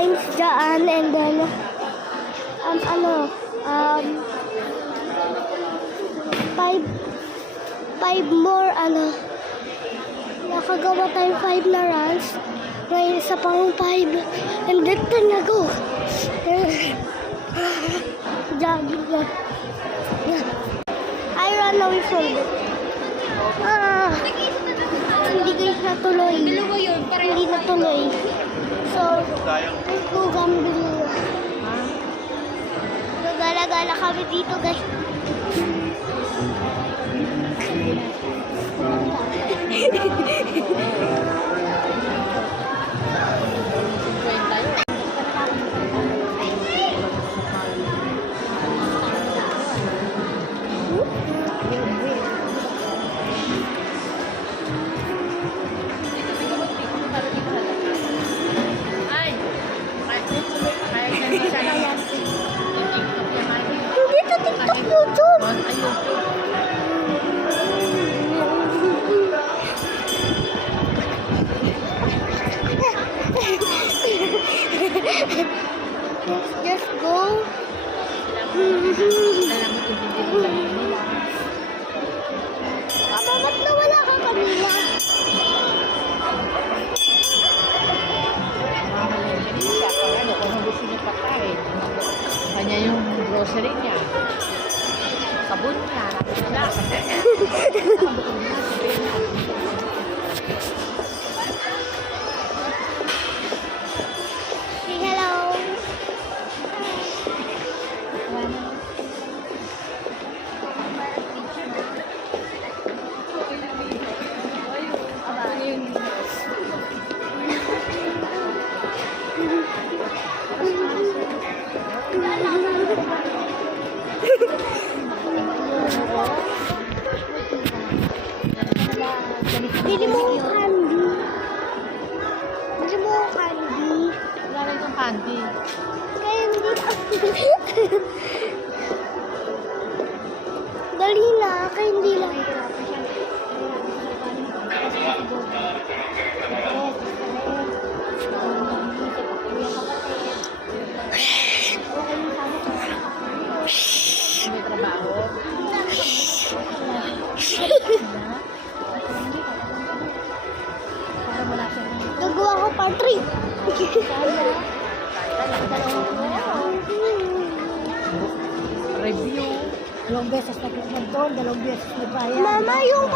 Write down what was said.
lines dyan, and then, five more, nakagawa tayo 5 na runs. Ngayon, isa pang 5. And then, 10 na go. Jogging lang. I run away from it. Hindi guys natuloy. Hindi natuloy. So, let's go gambling. Gala-gala kami dito guys. Dito TikTok, YouTube. Just go. Papa, ba't nawala ka kanina? Kanya yung grocery niya. Sabon niya. Say hello. Bili mo ang candy. Bili mo ang candy. Wala rin yung candy. Kaya hindi dali na, kaya hindi lang. May trabaho. Gagawa ko part 3. Review. Dalawang beses na doon, dalawang beses na bayan. Mama, yung